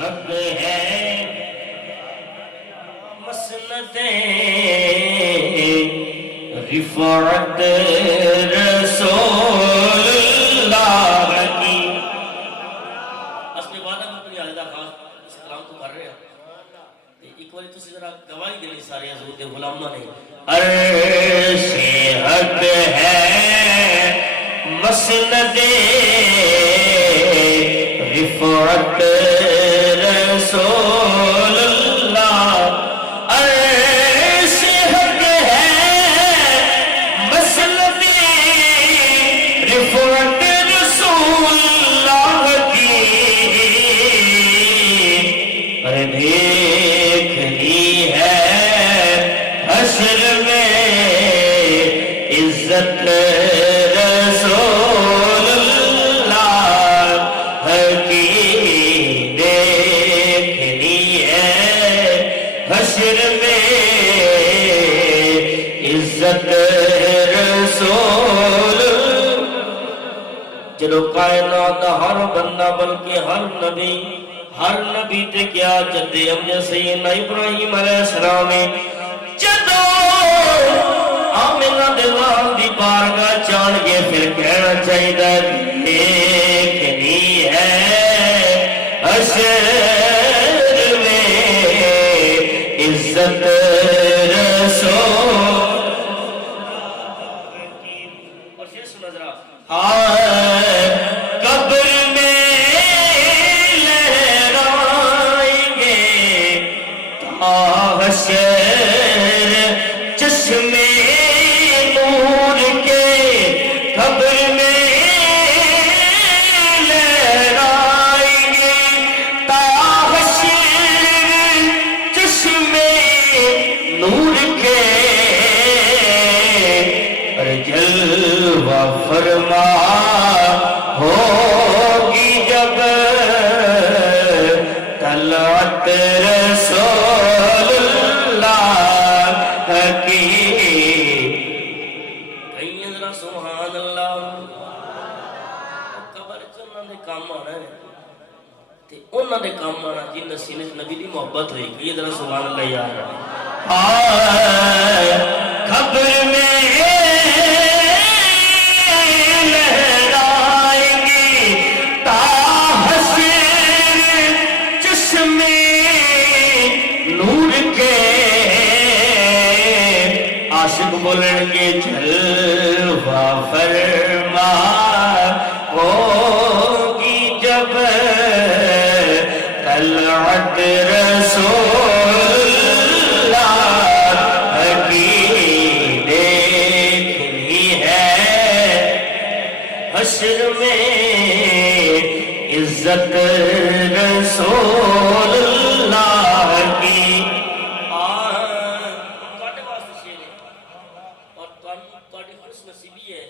حق ہے مسند رفعت رسول اللہ کی. اس میں وعدہ میں اپنی علیحدہ خاص اس کلام کو کر رہے ہیں. ایک باری تو ذرا گواہی دینی سارے حضور کے غلاموں نے. عرش حق ہے مسند رفعت رسول اللہ. عرش حق ہے مسند رفعت رسول اللہ کی. اور دیکھنی ہے حشر میں عزت رسول اللہ کی. دیکھنی ہے حشر میں عزت رسول. جدو کائنات ہر بندہ بلکہ ہر نبی تے کیا جدے امجد سیدنا ابراہیم علیہ السلام جدو آمنہ دیوان دی بارگاہ چان گے پھر کہنا چاہیے دیکھنی ہے حشر میں عزت رسول. اور یہ سنا ذرا قبر میں لہرائیں گے تا حشر چشمے نور کے. قبر میں لہرائیں گے تا حشر چشمے نور کے. اور جلوہ فرما ہوگی جب طلعت رسول اللہ کی. کہیں ذرا سبحان اللہ. قبر چ انہاں دے کام آنا ہے تے انہاں دے کام آنا جن سینے وچ نبی دی محبت ہوئی. کہیں ذرا سبحان اللہ یار. قبر میں لہرائیں گی تا حشر چشمے نور کے. عاشق بولن کے جلوہ فرما ہوگی جب طلعت رسول اللہ کی. دیکھنی ہے حشر میں عزت رسول اللہ کی. تواڈے واسطے شعر ہے اور تواڈی خوش نصیبی ہے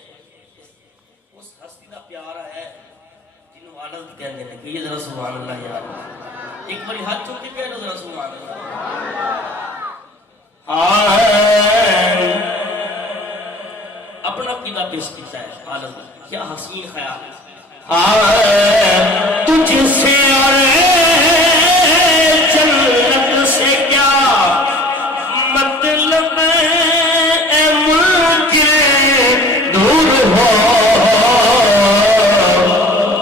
اس ہستی دا پیارا ہے جنوں والد کہندے نے. کہ ذرا سبحان اللہ یار. ایک باری ہاتھ چوک کے کہہ لو ذرا سبحان اللہ. اپنا عقیدہ پیش کیتا ہے حالت. کیا حسین خیال. تجھ سے اور جنت سے کیا مطلب اے مجھے دور ہو.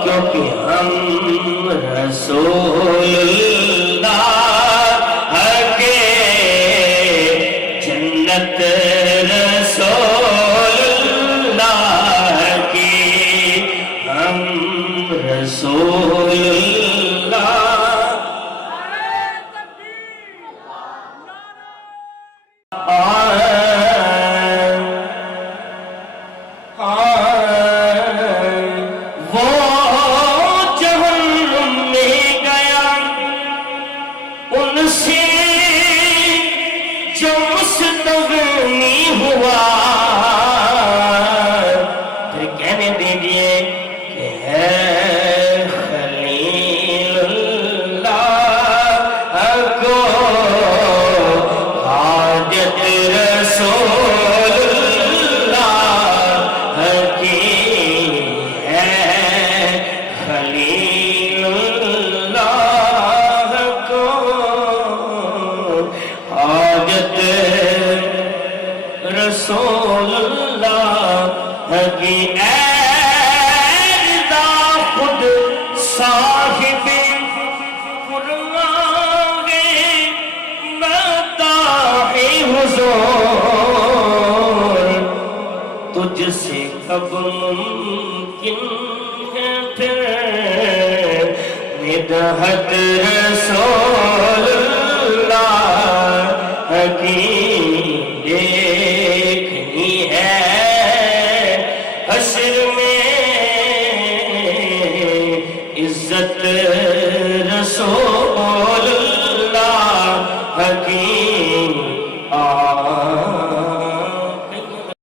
کیونکہ ہم رسول اللہ کے جنت رسول اللہ کی. ہم رسول اللہ. وہ جہنم میں گیا ان سے جو مستغنی ہوا. پھر کہنے دیجئے کہ ہے خلیل سب ممکن ہے پھر مدحت رسول اللہ حکیم